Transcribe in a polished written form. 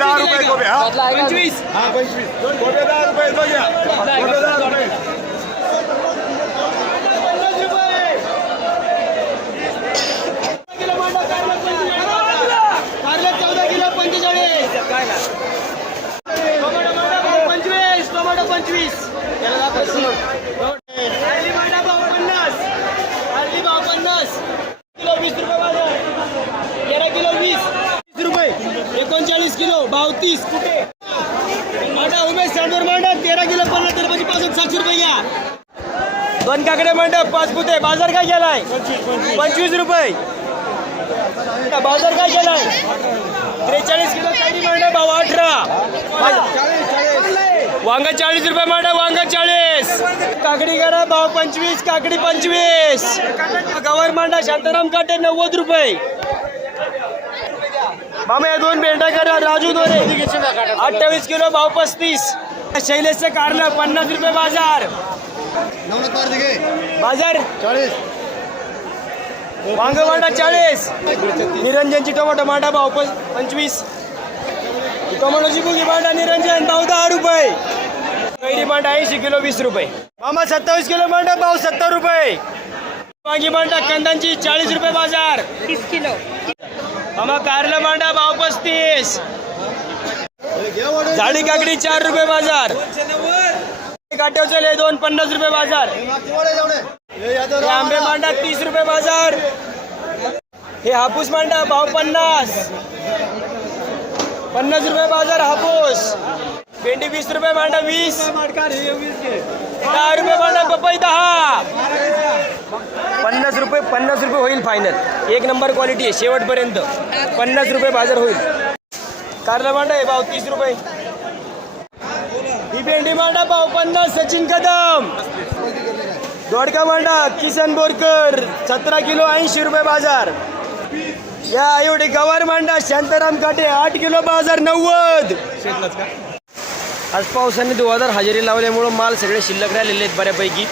₹10 Kobe. हा 25. हा 25 Kobe ₹10 तो घ्या. ₹10. टोमॅटो 25. आर्ली भाव 50. आर्ली भाव 50. किलो ₹20 बाजार. 13 किलो 20 रुपये. 39 किलो भाव 30. कुठे मांडा उमेश सांडवर मांडा 13 किलो 50 तर 700 रुपये घ्या. 2 काकडे मंडप 5 पुते. बाजार काय केलाय? 25 रुपये. बाजार काय केलाय? 43 किलो कैरी मांडा भाव 18. वांगा 40 रुपये मांडा. वांगा 40. काकडी करा भाव 25. काकडी 25. गवार मांडा शांताराम काटे 90 रुपये. मामा या 2 बेंडा करा राजू दोरे 28 किलो भाव 35. शैलेशचं कारलं 50 रुपये बाजार. बाजार 40. वांग मांडा 40. निरंजनची टोमॅटो मांडा भाव 25. टोमॅटोची बुगी मांडा निरंजन भाव 10 रुपये. कैरी मांडा 80 किलो 20 रुपये. मामा 27 किलो मांडा भाव 70 रुपये. वांगी मांडा कंदांची 40 रुपये बाजार. 30 किलो. मामा कारला मांडा भाव 35. झाडी काकडी 4 रुपये बाजार. काट्याव चले 2 50 रुपये बाजार. आंबे मांडा 30 रुपये बाजार. हे हापूस मांडा भाव 50. 50 रुपये बाजार हापूस. भेंडी 20 रुपये मांडा 20. 10 रुपये मांडा पपई 10. 50 रुपये होईल फायनल. 1 नंबर क्वालिटी आहे शेवटपर्यंत. 50 रुपये बाजार होईल. कारला मांडा आहे भाव 30 रुपये. ही भेंडी मांडा भाव 50. सचिन कदम. दोडका मांडा किसन बोरकर 17 किलो 80 रुपये बाजार. या एवढे गवार मांडा शांताराम काटे 8 किलो बाजार 90. आज पावसाने 2000 हजेरी लावल्यामुळं माल सगळे शिल्लक राहिलेले आहेत बऱ्यापैकी.